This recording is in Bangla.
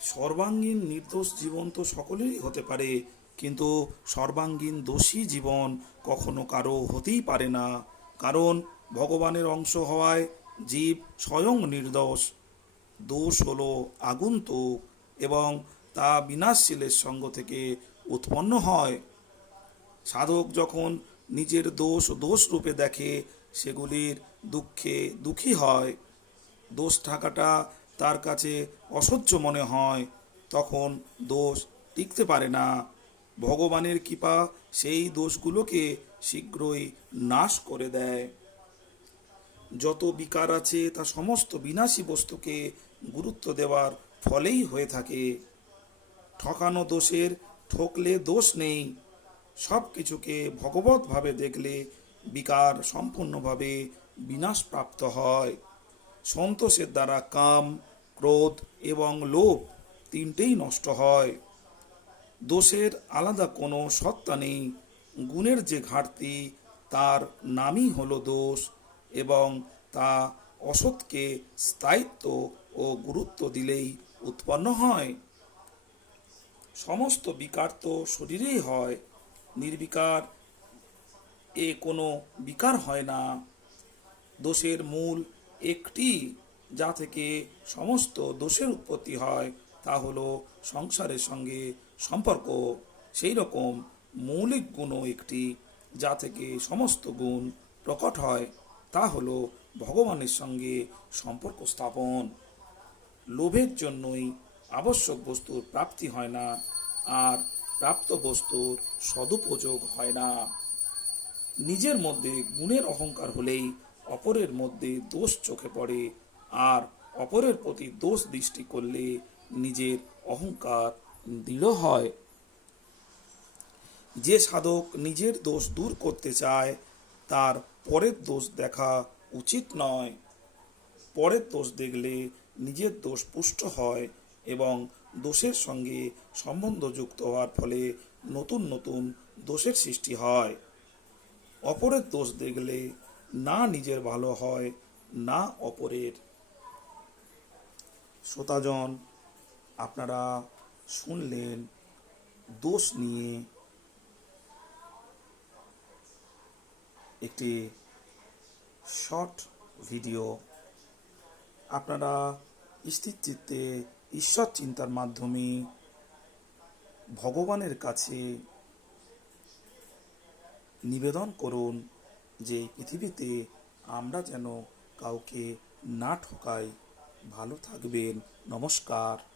সর্বাঙ্গীন নির্দোষ জীবন তো সকলেরই হতে পারে, কিন্তু সর্বাঙ্গীন দোষী জীবন কখনো কারো হতেই পারে না। কারণ ভগবানের অংশ হওয়ায় জীব স্বয়ং নির্দোষ। দোষ হলো আগন্তুক এবং তা বিনাশশীলের সঙ্গ থেকে উৎপন্ন হয়। সাধক যখন নিজের দোষ দোষ রূপে দেখে, সেগুলির দুঃখে দুঃখী হয়। দোষ থাকাটা তার কাছে অসহ্য মনে হয়, তখন দোষ টিকতে পারে না। ভগবানের কৃপা সেই দোষগুলোকে শীঘ্রই নাশ করে দেয়। যত বিকার আছে তা সমস্ত বিনাশী বস্তুকে গুরুত্ব দেওয়ার ফলেই হয়ে থাকে। ঠকানো দোষের, ঠকলে দোষ নেই। সব কিছুকে ভগবতভাবে দেখলে বিকার সম্পূর্ণভাবে বিনাশপ্রাপ্ত হয়। সন্তোষের দ্বারা কাম, ক্রোধ এবং লোভ তিনটেই নষ্ট হয়। দোষের আলাদা কোনো সত্তা নেই। গুণের যে ঘাটতি, তার নামই হলো দোষ, এবং তা অসৎকে স্থায়িত্ব ও গুরুত্ব দিলেই উৎপন্ন হয়। সমস্ত বিকার তো শরীরেই হয়, নির্বিকার এ কোনো বিকার হয় না। দোষের মূল একটি, যা থেকে সমস্ত দোষের উৎপত্তি হয়, তা হলো সংসারের সঙ্গে সম্পর্ক। সেই রকম মৌলিক গুণও একটি, যা থেকে সমস্ত গুণ প্রকট হয়, তা হলো ভগবানের সঙ্গে সম্পর্ক স্থাপন। লোভের জন্যই আবশ্যক বস্তুর প্রাপ্তি হয় না, আর প্রাপ্ত বস্তুর সদুপযোগ হয় না। নিজের মধ্যে গুণের অহংকার হলেই অপরের মধ্যে দোষ চোখে পড়ে, আর অপরের প্রতি দোষ দৃষ্টি করলে নিজের অহংকার দৃঢ় হয়। যে সাধক নিজের দোষ দূর করতে চায়, তার পরের দোষ দেখা উচিত নয়। পরের দোষ দেখলে নিজের দোষ পুষ্ট হয়, এবং দোষের সঙ্গে সম্বন্ধযুক্ত হওয়ার ফলে নতুন নতুন দোষের সৃষ্টি হয়। অপরের দোষ দেখলে না নিজের ভালো হয়, না অপরের। শ্রোতাজন, আপনারা শুনলেন দোষ নিয়ে একটি শর্ট ভিডিও। আপনারা স্থির চিত্তে ঈশ্বর চিন্তার মাধ্যমে ভগবানের কাছে নিবেদন করুন যে পৃথিবীতে আমরা যেন কাউকে না ঠকাই। ভালো থাকবেন। নমস্কার।